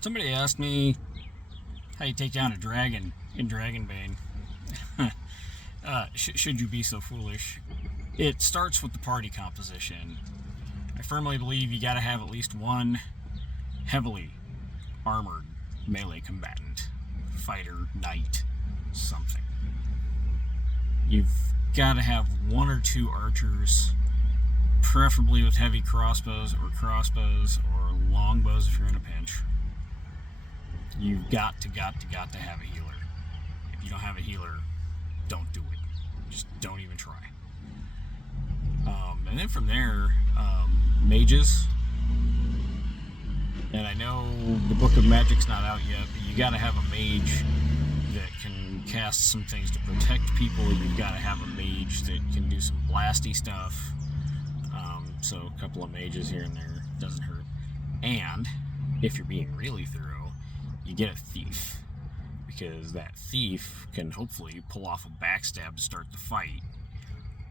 Somebody asked me how you take down a dragon in Dragonbane. Should you be so foolish? It starts with the party composition. I firmly believe you gotta have at least one heavily armored melee combatant. Fighter, knight, something. You've gotta have one or two archers, preferably with heavy crossbows or longbows if you're in a pinch. You've got to have a healer. If you don't have a healer, don't do it. Just don't even try. And then from there, mages. And I know the Book of Magic's not out yet, but you gotta have a mage that can cast some things to protect people. You've gotta have a mage that can do some blasty stuff. So a couple of mages here and there doesn't hurt. And if you're being really thorough, you get a thief, because that thief can hopefully pull off a backstab to start the fight,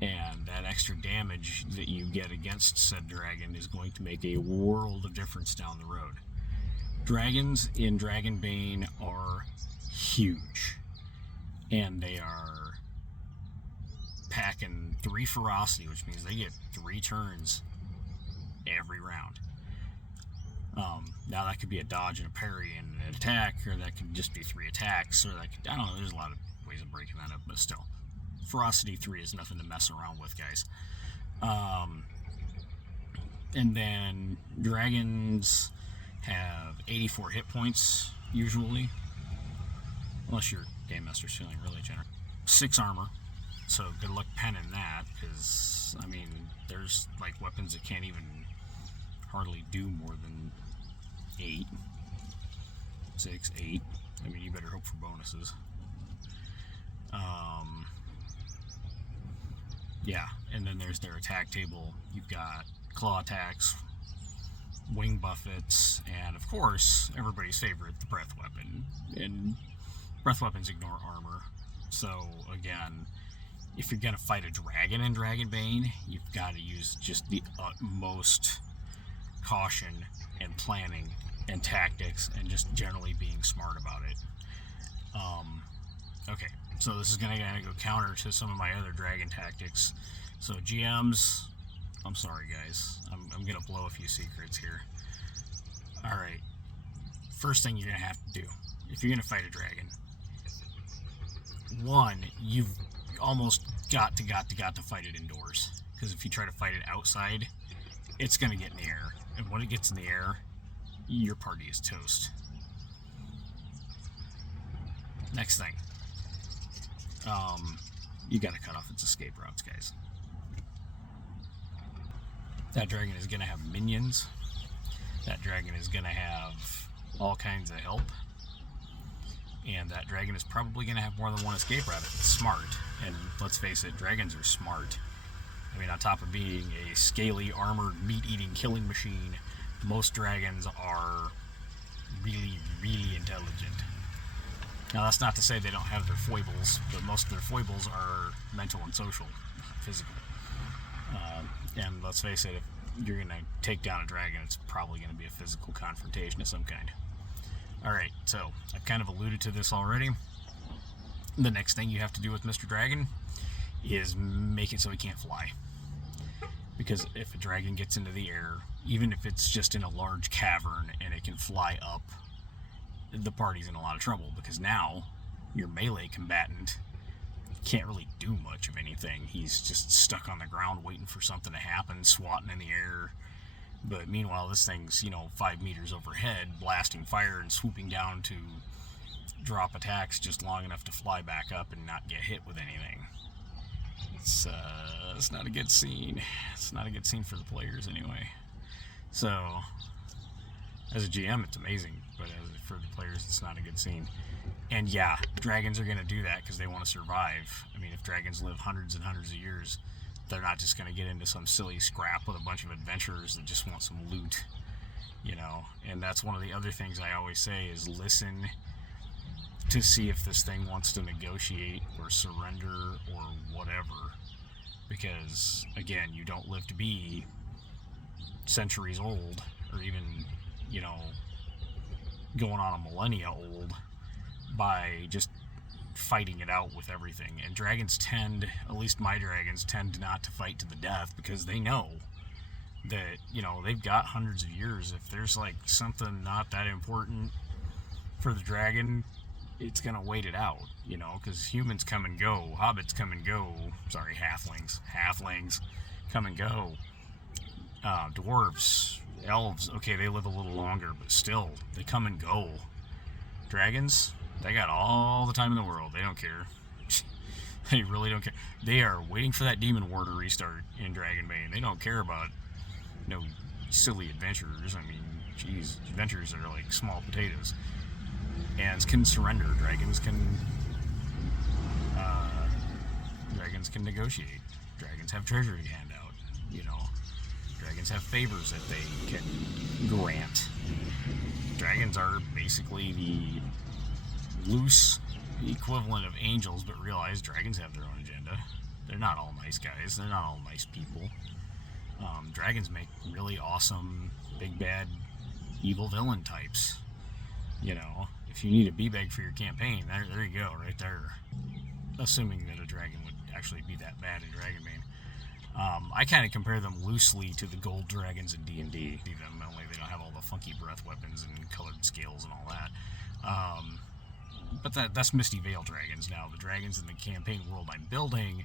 and that extra damage that you get against said dragon is going to make a world of difference down the road. Dragons in Dragonbane are huge, and they are packing 3 ferocity, which means they get 3 turns every round. Now that could be a dodge and a parry and an attack, or that could just be 3 attacks, or that could, I don't know, there's a lot of ways of breaking that up, but still. Ferocity 3 is nothing to mess around with, guys. And then dragons have 84 hit points, usually. Unless your Game Master's feeling really generous. 6 armor, so good luck penning that, because, I mean, there's, like, weapons that can't even hardly do more than 8. 6, 8. I mean, you better hope for bonuses. Yeah, and then there's their attack table. You've got claw attacks, wing buffets, and of course, everybody's favorite, the breath weapon. And breath weapons ignore armor. So, again, if you're going to fight a dragon in Dragonbane, you've got to use just the utmost caution and planning and tactics and just generally being smart about it. Okay, so this is going to go counter to some of my other dragon tactics. So GMs, I'm sorry guys, I'm going to blow a few secrets here. Alright, first thing you're going to have to do, if you're going to fight a dragon, one, you've almost got to fight it indoors. Because if you try to fight it outside, it's going to get in the air. And when it gets in the air, your party is toast. Next thing. You got to cut off its escape routes, guys. That dragon is going to have minions. That dragon is going to have all kinds of help. And that dragon is probably going to have more than one escape route if it's smart. And let's face it, dragons are smart. I mean, on top of being a scaly, armored, meat-eating killing machine, most dragons are really, really intelligent. Now, that's not to say they don't have their foibles, but most of their foibles are mental and social, not physical. And let's face it, if you're going to take down a dragon, it's probably going to be a physical confrontation of some kind. Alright, so I've kind of alluded to this already. The next thing you have to do with Mr. Dragon is make it so he can't fly. Because if a dragon gets into the air, even if it's just in a large cavern and it can fly up, the party's in a lot of trouble, because now your melee combatant can't really do much of anything. He's just stuck on the ground waiting for something to happen, swatting in the air. But meanwhile, this thing's, 5 meters overhead, blasting fire and swooping down to drop attacks just long enough to fly back up and not get hit with anything. It's not a good scene. It's not a good scene for the players anyway. So, as a GM, it's amazing, but for the players, it's not a good scene. And yeah, dragons are going to do that because they want to survive. I mean, if dragons live hundreds and hundreds of years, they're not just going to get into some silly scrap with a bunch of adventurers that just want some loot, And that's one of the other things I always say is listen to see if this thing wants to negotiate or surrender or whatever. Because, again, you don't live to be centuries old or even, going on a millennia old by just fighting it out with everything. And dragons tend, at least my dragons, tend not to fight to the death because they know that, you know, they've got hundreds of years. If there's like something not that important for the dragon, it's gonna wait it out, you know, because humans come and go, hobbits come and go, sorry, halflings come and go, dwarves, elves, okay, they live a little longer, but still, they come and go. Dragons, they got all the time in the world. They don't care. They really don't care. They are waiting for that demon war to restart in Dragonbane. They don't care about no silly adventurers. I mean, geez, adventurers are like small potatoes. And can surrender. Dragons can negotiate. Dragons have treasure to hand out. You know, dragons have favors that they can grant. Dragons are basically the loose equivalent of angels, but realize dragons have their own agenda. They're not all nice guys. They're not all nice people. Dragons make really awesome, big bad, evil villain types. You know, if you need a B-bag for your campaign, there you go, right there. Assuming that a dragon would actually be that bad in Dragonbane. I kind of compare them loosely to the gold dragons in D&D. Only they don't have all the funky breath weapons and colored scales and all that. But that's Misty Veil dragons now. The dragons in the campaign world I'm building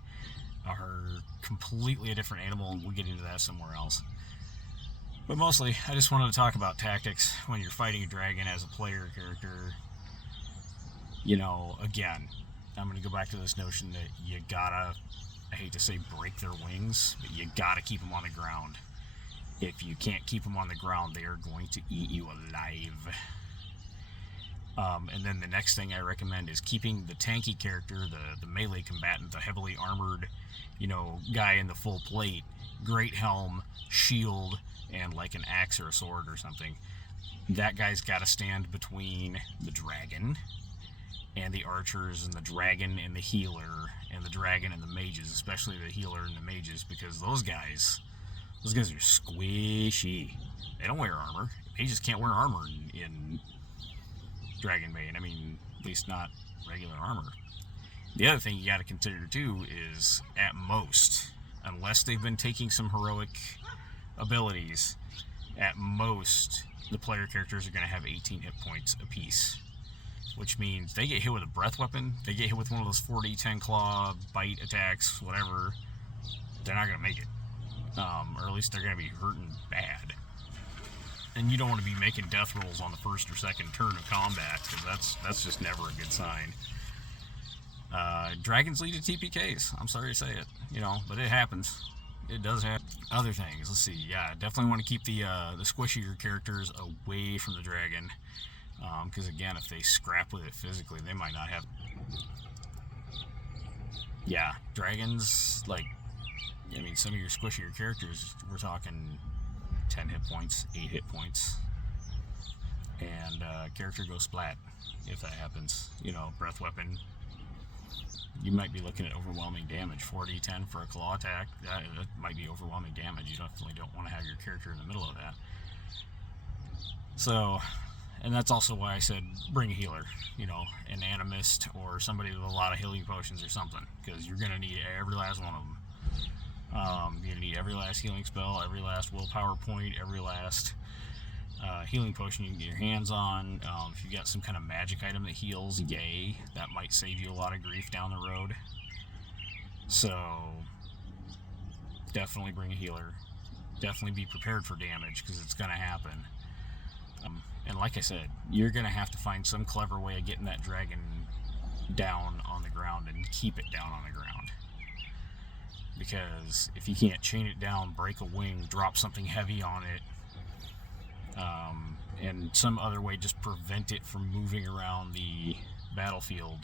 are completely a different animal, and we'll get into that somewhere else. But mostly, I just wanted to talk about tactics when you're fighting a dragon as a player character. You know, again, I'm going to go back to this notion that you gotta, I hate to say break their wings, but you gotta keep them on the ground. If you can't keep them on the ground, they are going to eat you alive. And then the next thing I recommend is keeping the tanky character, the melee combatant, the heavily armored, you know, guy in the full plate, great helm, shield, and like an axe or a sword or something. That guy's got to stand between the dragon and the archers and the dragon and the healer and the dragon and the mages, especially the healer and the mages, because those guys are squishy. They don't wear armor. Mages can't wear armor in Dragonbane. I mean, at least not regular armor. The other thing you got to consider too is, at most, unless they've been taking some heroic abilities, at most the player characters are going to have 18 hit points apiece, which means they get hit with a breath weapon, they get hit with one of those 4d10 claw bite attacks, whatever, they're not going to make it, or at least they're going to be hurting bad. And you don't want to be making death rolls on the first or second turn of combat, because that's just never a good sign. Dragons lead to TPKs. I'm sorry to say it, you know, but it happens. It does happen. Other things, let's see. Yeah, definitely want to keep the squishier characters away from the dragon, because again, if they scrap with it physically, they might not have. Yeah, dragons, like, I mean, some of your squishier characters, we're talking 10 hit points, 8 hit points, and character goes splat if that happens. You know, breath weapon, you might be looking at overwhelming damage. 4d10 for a claw attack, that might be overwhelming damage. You definitely don't want to have your character in the middle of that. So, and that's also why I said bring a healer, you know, an animist or somebody with a lot of healing potions or something, because you're going to need every last one of them. You're going to need every last healing spell, every last willpower point, every last healing potion you can get your hands on. If you got some kind of magic item that heals, yay, that might save you a lot of grief down the road. So definitely bring a healer. Definitely be prepared for damage, because it's going to happen. And like I said, you're going to have to find some clever way of getting that dragon down on the ground and keep it down on the ground. Because if you can't chain it down, break a wing, drop something heavy on it, and some other way just prevent it from moving around the battlefield,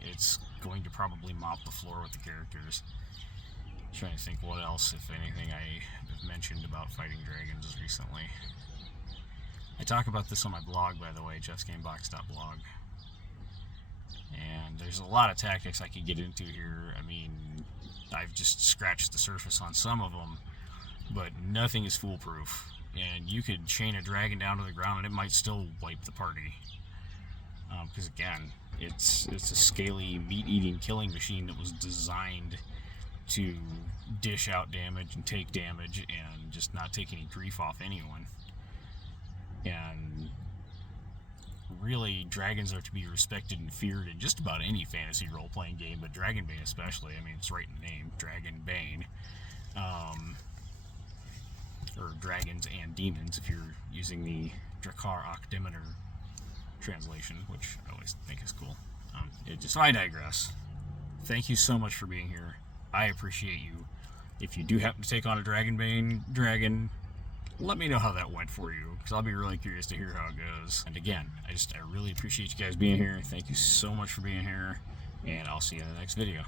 it's going to probably mop the floor with the characters. I'm trying to think what else, if anything, I have mentioned about fighting dragons recently. I talk about this on my blog, by the way, jeffsgamebox.blog. And there's a lot of tactics I could get into here. I mean, I've just scratched the surface on some of them, but nothing is foolproof. and you could chain a dragon down to the ground and it might still wipe the party. Because again, it's a scaly meat-eating killing machine that was designed to dish out damage and take damage and just not take any grief off anyone. And really, dragons are to be respected and feared in just about any fantasy role-playing game, but Dragonbane especially. I mean, it's right in the name, Dragonbane. Or dragons and demons, if you're using the Drakkar Octimeter translation, which I always think is cool. So I digress. Thank you so much for being here. I appreciate you. If you do happen to take on a Dragonbane dragon, let me know how that went for you, because I'll be really curious to hear how it goes. And again, I really appreciate you guys being here. Thank you so much for being here, and I'll see you in the next video.